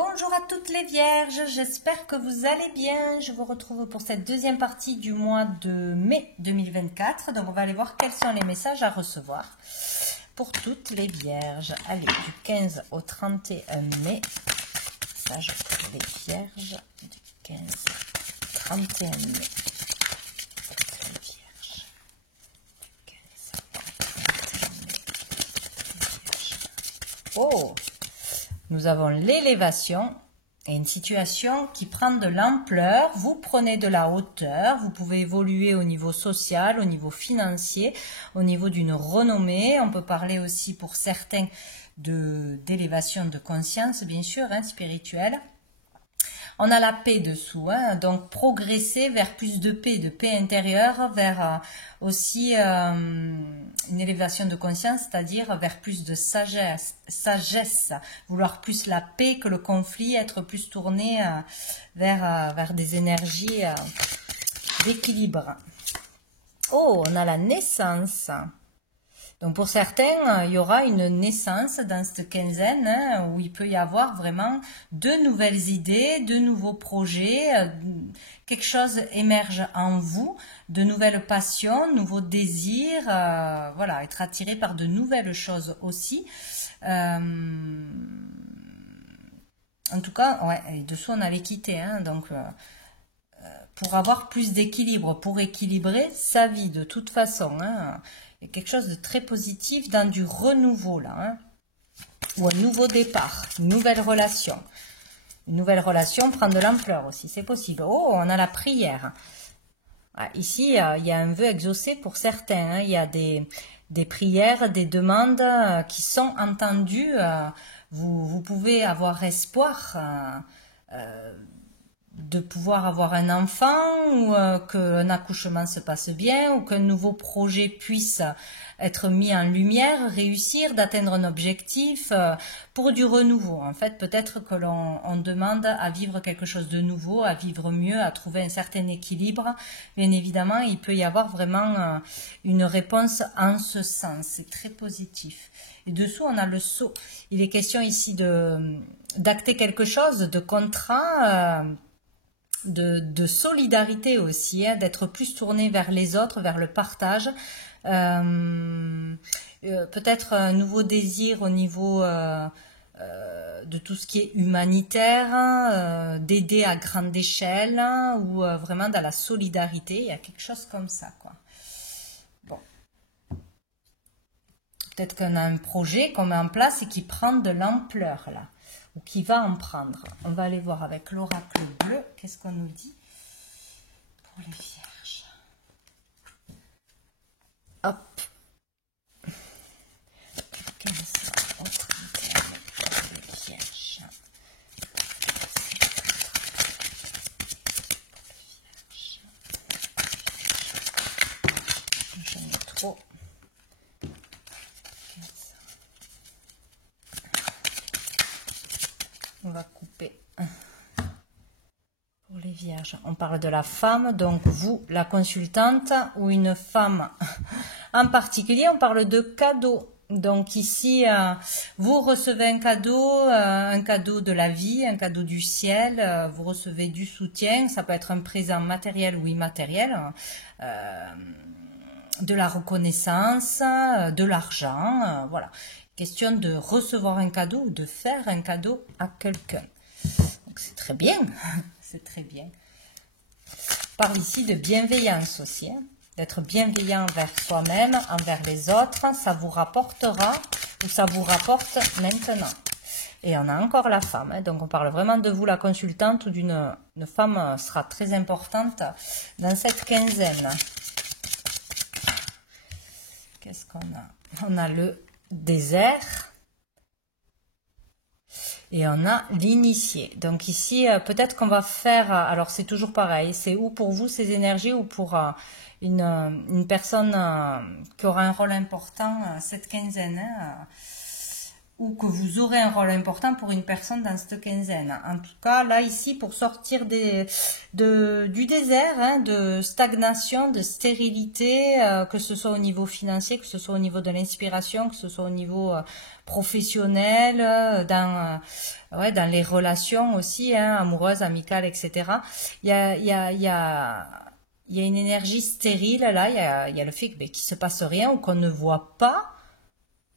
Bonjour à toutes les vierges, j'espère que vous allez bien. Je vous retrouve pour cette deuxième partie du mois de mai 2024. Donc on va aller voir quels sont les messages à recevoir pour toutes les vierges. Allez, du 15 au 31 mai, message pour les vierges du 15 au 31 mai. Les vierges du 15 au 31 mai. Oh! Nous avons l'élévation et une situation qui prend de l'ampleur. Vous prenez de la hauteur, vous pouvez évoluer au niveau social, au niveau financier, au niveau d'une renommée. On peut parler aussi pour certains d'élévation de conscience, bien sûr, spirituelle. On a la paix dessous, donc progresser vers plus de paix intérieure, vers aussi une élévation de conscience, c'est-à-dire vers plus de sagesse, vouloir plus la paix que le conflit, être plus tourné vers des énergies d'équilibre. Oh, on a la naissance. Donc pour certains, il y aura une naissance dans cette quinzaine où il peut y avoir vraiment de nouvelles idées, de nouveaux projets, quelque chose émerge en vous, de nouvelles passions, nouveaux désirs, voilà, être attiré par de nouvelles choses aussi. En tout cas, ouais, et dessous on a l'équité, donc pour avoir plus d'équilibre, pour équilibrer sa vie de toute façon. Il y a quelque chose de très positif dans du renouveau là, ou un nouveau départ, une nouvelle relation. Une nouvelle relation prend de l'ampleur aussi, c'est possible. Oh, on a la prière. Ici, il y a un vœu exaucé pour certains. Il y a des prières, des demandes qui sont entendues. Vous pouvez avoir espoir de pouvoir avoir un enfant ou qu'un accouchement se passe bien ou qu'un nouveau projet puisse être mis en lumière, réussir, d'atteindre un objectif pour du renouveau. En fait, peut-être que l'on demande à vivre quelque chose de nouveau, à vivre mieux, à trouver un certain équilibre. Bien évidemment, il peut y avoir vraiment une réponse en ce sens. C'est très positif. Et dessous, on a le sceau. Il est question ici d'acter quelque chose, de contrat, de solidarité aussi, d'être plus tourné vers les autres, vers le partage. Peut-être un nouveau désir au niveau de tout ce qui est humanitaire, d'aider à grande échelle ou vraiment dans la solidarité. Il y a quelque chose comme ça, quoi. Bon. Peut-être qu'on a un projet qu'on met en place et qui prend de l'ampleur, là. Ou qui va en prendre. On va aller voir avec l'oracle bleu. Qu'est-ce qu'on nous dit pour les vierges? Hop. 15 au 31 pour les vierges. J'en ai trop. On va couper. Pour les vierges, on parle de la femme, donc vous, la consultante, ou une femme en particulier, on parle de cadeau. Donc ici, vous recevez un cadeau de la vie, un cadeau du ciel, vous recevez du soutien, ça peut être un présent matériel ou immatériel, de la reconnaissance, de l'argent, voilà. Question de recevoir un cadeau ou de faire un cadeau à quelqu'un. Donc c'est très bien, c'est très bien. On parle ici de bienveillance aussi, d'être bienveillant envers soi-même, envers les autres, ça vous rapportera ou ça vous rapporte maintenant. Et on a encore la femme, donc on parle vraiment de vous, la consultante, ou d'une femme sera très importante dans cette quinzaine. Qu'est-ce qu'on a? On a le désert et on a l'initié. Donc ici, peut-être qu'on va faire, alors c'est toujours pareil, c'est ou pour vous ces énergies ou pour une personne qui aura un rôle important cette quinzaine. ou que vous aurez un rôle important pour une personne dans cette quinzaine. En tout cas, là, ici, pour sortir du désert, hein, de stagnation, de stérilité, que ce soit au niveau financier, que ce soit au niveau de l'inspiration, que ce soit au niveau professionnel, dans les relations aussi, hein, amoureuses, amicales, etc. Il y a une énergie stérile, là, il y a le fait qu'il se passe rien ou qu'on ne voit pas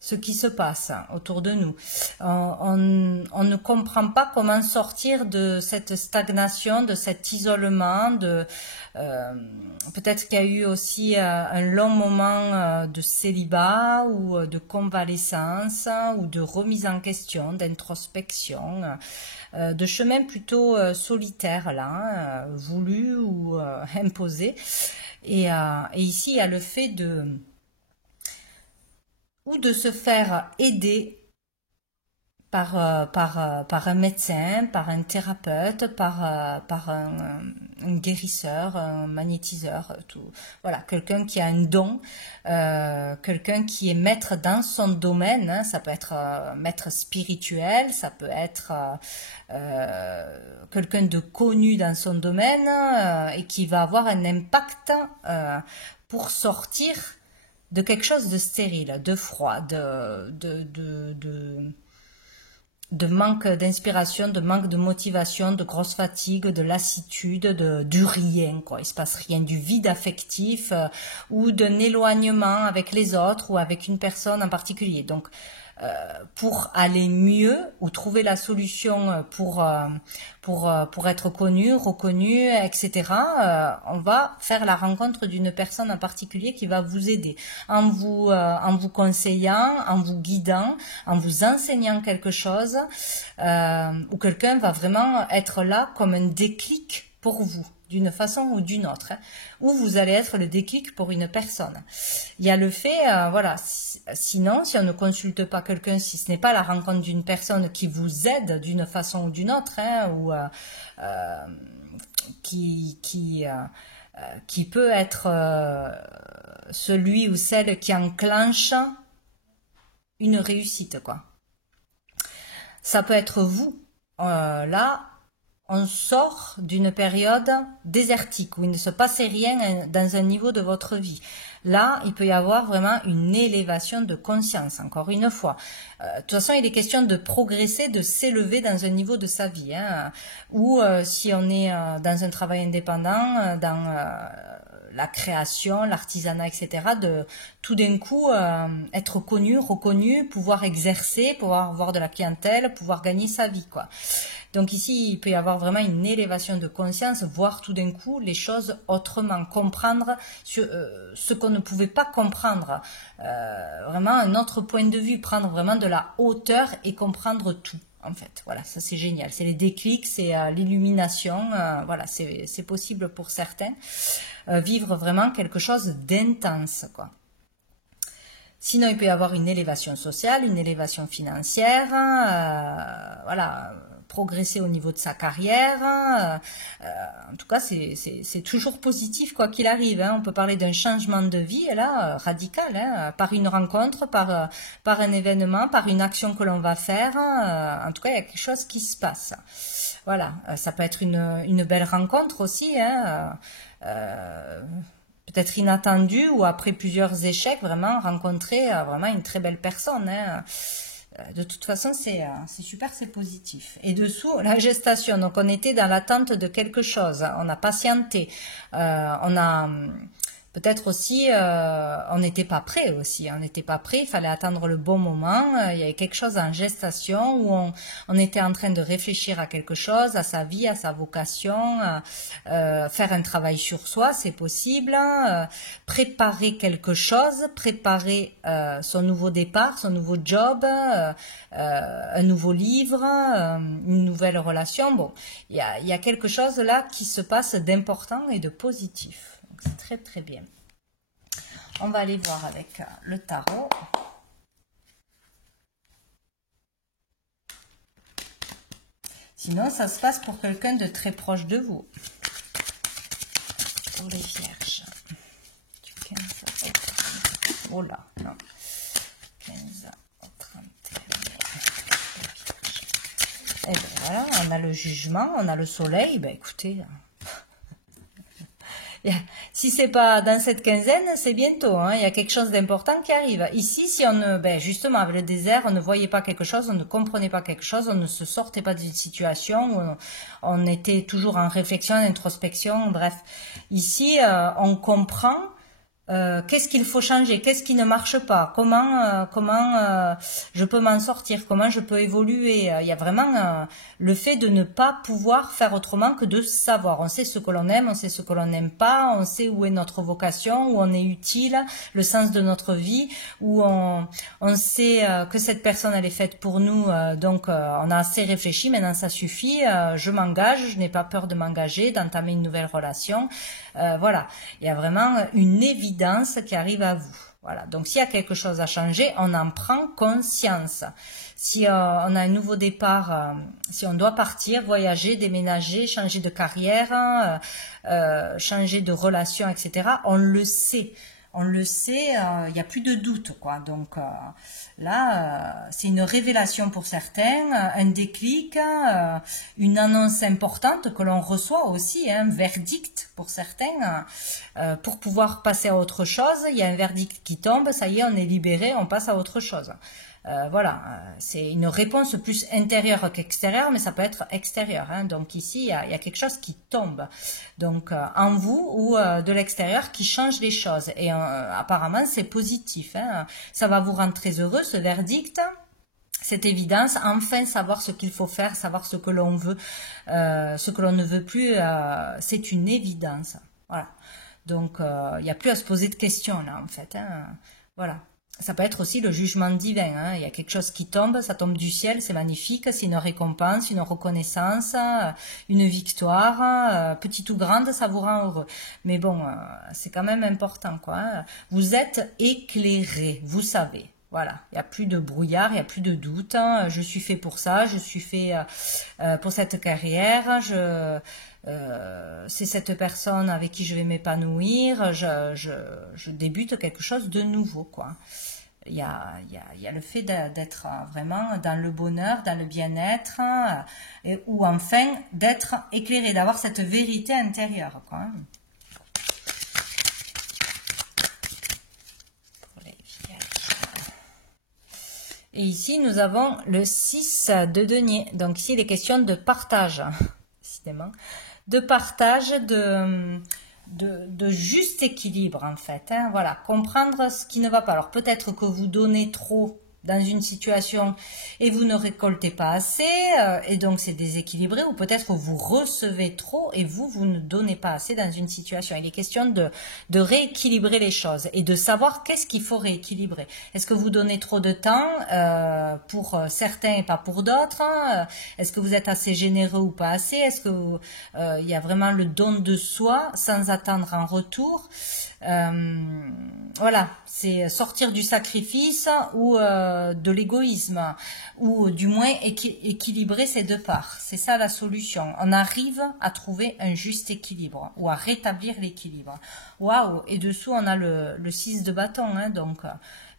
ce qui se passe autour de nous. On ne comprend pas comment sortir de cette stagnation, de cet isolement, peut-être qu'il y a eu aussi un long moment de célibat ou de convalescence ou de remise en question, d'introspection, de chemin plutôt solitaire là, voulu ou imposé. Et ici, il y a le fait de se faire aider par un médecin, par un thérapeute, par un guérisseur, un magnétiseur, tout. Voilà, quelqu'un qui a un don, quelqu'un qui est maître dans son domaine, hein, ça peut être maître spirituel, ça peut être quelqu'un de connu dans son domaine et qui va avoir un impact pour sortir de quelque chose de stérile, de froid, de manque d'inspiration, de manque de motivation, de grosse fatigue, de lassitude, du rien, quoi. Il se passe rien, du vide affectif ou d'un éloignement avec les autres ou avec une personne en particulier. Donc, pour aller mieux ou trouver la solution pour être connu, reconnu, etc. On va faire la rencontre d'une personne en particulier qui va vous aider en vous conseillant, en vous guidant, en vous enseignant quelque chose, où quelqu'un va vraiment être là comme un déclic pour vous, d'une façon ou d'une autre, hein, où vous allez être le déclic pour une personne. Il y a le fait, voilà, sinon, si on ne consulte pas quelqu'un, si ce n'est pas la rencontre d'une personne qui vous aide d'une façon ou d'une autre, hein, ou qui peut être celui ou celle qui enclenche une réussite, quoi. Ça peut être vous, là, on sort d'une période désertique où il ne se passait rien dans un niveau de votre vie. Là, il peut y avoir vraiment une élévation de conscience, encore une fois. De toute façon, il est question de progresser, de s'élever dans un niveau de sa vie. Hein, ou si on est dans un travail indépendant, dans la création, l'artisanat, etc., de tout d'un coup être connu, reconnu, pouvoir exercer, pouvoir avoir de la clientèle, pouvoir gagner sa vie, quoi. Donc ici, il peut y avoir vraiment une élévation de conscience, voir tout d'un coup les choses autrement, comprendre ce qu'on ne pouvait pas comprendre, vraiment un autre point de vue, prendre vraiment de la hauteur et comprendre tout. En fait, voilà, ça c'est génial. C'est les déclics, c'est l'illumination, voilà, c'est possible pour certains. Vivre vraiment quelque chose d'intense, quoi. Sinon, il peut y avoir une élévation sociale, une élévation financière, voilà, progresser au niveau de sa carrière. En tout cas, c'est toujours positif quoi qu'il arrive. Hein. On peut parler d'un changement de vie là radical, hein, par une rencontre, par un événement, par une action que l'on va faire. En tout cas, il y a quelque chose qui se passe. Voilà, ça peut être une belle rencontre aussi. Hein, peut-être inattendue ou après plusieurs échecs, vraiment rencontrer vraiment une très belle personne. Hein. De toute façon, c'est super, c'est positif. Et dessous, la gestation. Donc, on était dans l'attente de quelque chose. On a patienté. On a peut-être aussi, on n'était pas prêt aussi. On n'était pas prêt. Il fallait attendre le bon moment. Il y avait quelque chose en gestation où on était en train de réfléchir à quelque chose, à sa vie, à sa vocation, faire un travail sur soi, c'est possible. Préparer quelque chose, préparer son nouveau départ, son nouveau job, un nouveau livre, une nouvelle relation. Bon, il y a quelque chose là qui se passe d'important et de positif. C'est très très bien. On va aller voir avec le tarot. Sinon, ça se passe pour quelqu'un de très proche de vous. Pour les vierges. Du 15 au 31. Oh là, non. 15 au 31. Et ben voilà, on a le jugement, on a le soleil. Ben écoutez, si c'est pas dans cette quinzaine, c'est bientôt. Hein. Il y a quelque chose d'important qui arrive. Ici, si on ne, ben justement, avec le désert, on ne voyait pas quelque chose, on ne comprenait pas quelque chose, on ne se sortait pas d'une situation, on était toujours en réflexion, en introspection, bref. Ici, on comprend. Qu'est-ce qu'il faut changer, qu'est-ce qui ne marche pas, comment je peux m'en sortir, comment je peux évoluer. Il y a vraiment le fait de ne pas pouvoir faire autrement que de savoir. On sait ce que l'on aime, on sait ce que l'on n'aime pas, on sait où est notre vocation, où on est utile, le sens de notre vie, où on sait que cette personne elle est faite pour nous, donc on a assez réfléchi, maintenant ça suffit, je m'engage, je n'ai pas peur de m'engager, d'entamer une nouvelle relation. Voilà, il y a vraiment une évidence qui arrive à vous. Voilà, donc s'il y a quelque chose à changer, on en prend conscience. Si on a un nouveau départ, si on doit partir, voyager, déménager, changer de carrière, changer de relation, etc., on le sait. On le sait, il n'y a plus de doute, quoi. Donc là, c'est une révélation pour certains, un déclic, une annonce importante que l'on reçoit aussi, un verdict pour certains, pour pouvoir passer à autre chose. Il y a un verdict qui tombe, ça y est, on est libéré, on passe à autre chose. Voilà, c'est une réponse plus intérieure qu'extérieure, mais ça peut être extérieur. Hein. Donc ici, il y a quelque chose qui tombe, donc en vous ou de l'extérieur qui change les choses. Et apparemment, c'est positif. Hein. Ça va vous rendre très heureux, ce verdict. Cette évidence, enfin savoir ce qu'il faut faire, savoir ce que l'on veut, ce que l'on ne veut plus, c'est une évidence. Voilà. Donc, il n'y a plus à se poser de questions là, en fait. Hein. Voilà. Ça peut être aussi le jugement divin. Hein. Il y a quelque chose qui tombe, ça tombe du ciel, c'est magnifique, c'est une récompense, une reconnaissance, une victoire, petite ou grande, ça vous rend heureux. Mais bon, c'est quand même important, quoi. Hein. Vous êtes éclairé, vous savez. Voilà, il n'y a plus de brouillard, il n'y a plus de doute. Hein. Je suis fait pour ça, je suis fait pour cette carrière. C'est cette personne avec qui je vais m'épanouir. Je débute quelque chose de nouveau, quoi. Il y a le fait d'être vraiment dans le bonheur, dans le bien-être, ou enfin d'être éclairé, d'avoir cette vérité intérieure, quoi. Et ici, nous avons le 6 de denier. Donc ici, il est question de partage, décidément. De partage, de juste équilibre, en fait. Hein. Voilà, comprendre ce qui ne va pas. Alors peut-être que vous donnez trop dans une situation et vous ne récoltez pas assez, et donc c'est déséquilibré, ou peut-être que vous recevez trop et vous ne donnez pas assez dans une situation. Il est question de rééquilibrer les choses et de savoir qu'est-ce qu'il faut rééquilibrer. Est-ce que vous donnez trop de temps pour certains et pas pour d'autres? Est-ce que vous êtes assez généreux ou pas assez? Est-ce que il y a vraiment le don de soi sans attendre en retour? Voilà, c'est sortir du sacrifice ou de l'égoïsme, ou du moins équilibrer ces deux parts. C'est ça la solution. On arrive à trouver un juste équilibre ou à rétablir l'équilibre. Waouh! Et dessous, on a le 6 de bâton, hein, donc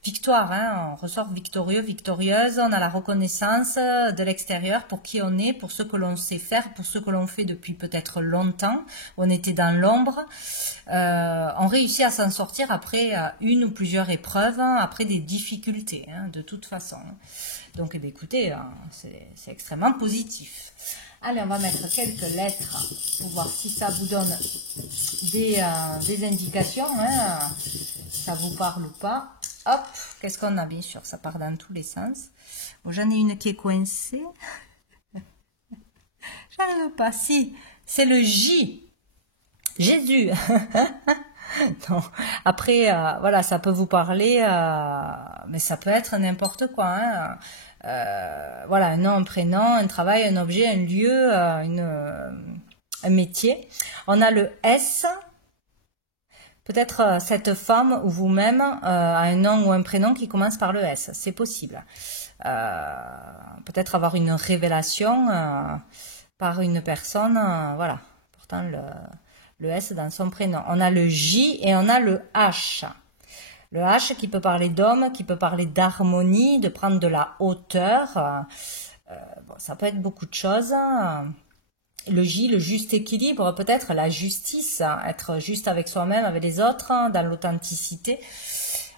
victoire, hein, on ressort victorieux, victorieuse, on a la reconnaissance de l'extérieur pour qui on est, pour ce que l'on sait faire, pour ce que l'on fait depuis peut-être longtemps, on était dans l'ombre, on réussit à s'en sortir après une ou plusieurs épreuves, après des difficultés, hein, de toute façon. Donc, eh bien, écoutez, c'est extrêmement positif. Allez, on va mettre quelques lettres pour voir si ça vous donne des indications, hein, si ça vous parle ou pas. Hop, qu'est-ce qu'on a? Bien sûr, ça part dans tous les sens. Bon, j'en ai une qui est coincée. J'arrive pas. Si, c'est le J. Jésus. Non. Après, voilà, ça peut vous parler, mais ça peut être n'importe quoi. Hein. Voilà, un nom, un prénom, un travail, un objet, un lieu, un métier. On a le S. Peut-être cette femme ou vous-même a un nom ou un prénom qui commence par le S. C'est possible. Peut-être avoir une révélation par une personne, voilà, portant le S dans son prénom. On a le J et on a le H. Le H qui peut parler d'homme, qui peut parler d'harmonie, de prendre de la hauteur, Bon, ça peut être beaucoup de choses. Le J, le juste équilibre, peut-être la justice, être juste avec soi-même, avec les autres, dans l'authenticité.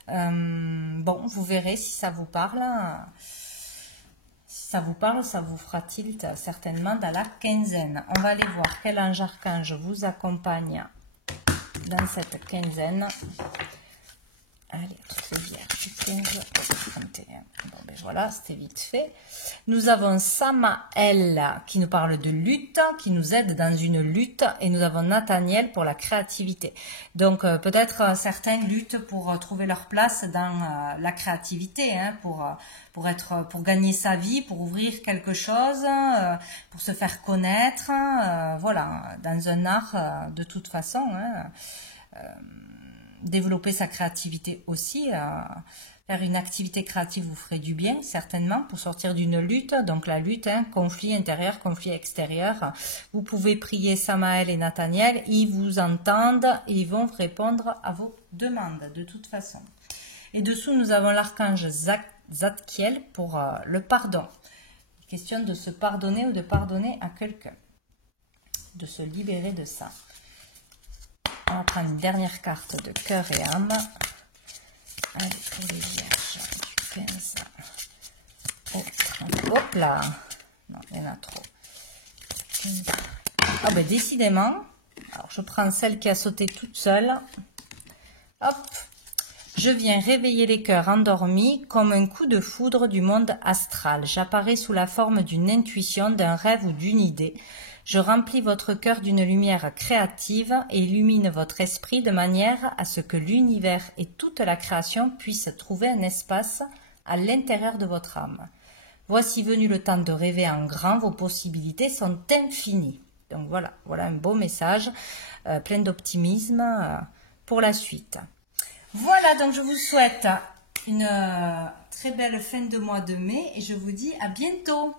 Bon, vous verrez si ça vous parle. Si ça vous parle, ça vous fera tilt certainement dans la quinzaine. On va aller voir quel ange archange vous accompagne dans cette quinzaine. Allez, toutes les vierges, 15, 31. Bon, ben voilà, c'était vite fait. Nous avons Samaël qui nous parle de lutte, qui nous aide dans une lutte. Et nous avons Nathaniel pour la créativité. Donc, peut-être certaines luttent pour trouver leur place dans la créativité, hein, pour gagner sa vie, pour ouvrir quelque chose, pour se faire connaître. Voilà, dans un art, de toute façon, hein, développer sa créativité aussi, faire une activité créative vous ferait du bien, certainement, pour sortir d'une lutte. Donc la lutte, hein, conflit intérieur, conflit extérieur. Vous pouvez prier Samaël et Nathaniel, ils vous entendent et ils vont répondre à vos demandes, de toute façon. Et dessous, nous avons l'archange Zadkiel pour le pardon. Question de se pardonner ou de pardonner à quelqu'un, de se libérer de ça. On va prendre une dernière carte de cœur et âme. Allez, pour les vierges, du 15 au 30. Hop là! Non, il y en a trop. Ah ben décidément, alors je prends celle qui a sauté toute seule. Hop! Je viens réveiller les cœurs endormis comme un coup de foudre du monde astral. J'apparais sous la forme d'une intuition, d'un rêve ou d'une idée. Je remplis votre cœur d'une lumière créative et illumine votre esprit de manière à ce que l'univers et toute la création puissent trouver un espace à l'intérieur de votre âme. Voici venu le temps de rêver en grand, vos possibilités sont infinies. Donc voilà, voilà un beau message, plein d'optimisme pour la suite. Voilà, donc je vous souhaite une très belle fin de mois de mai et je vous dis à bientôt.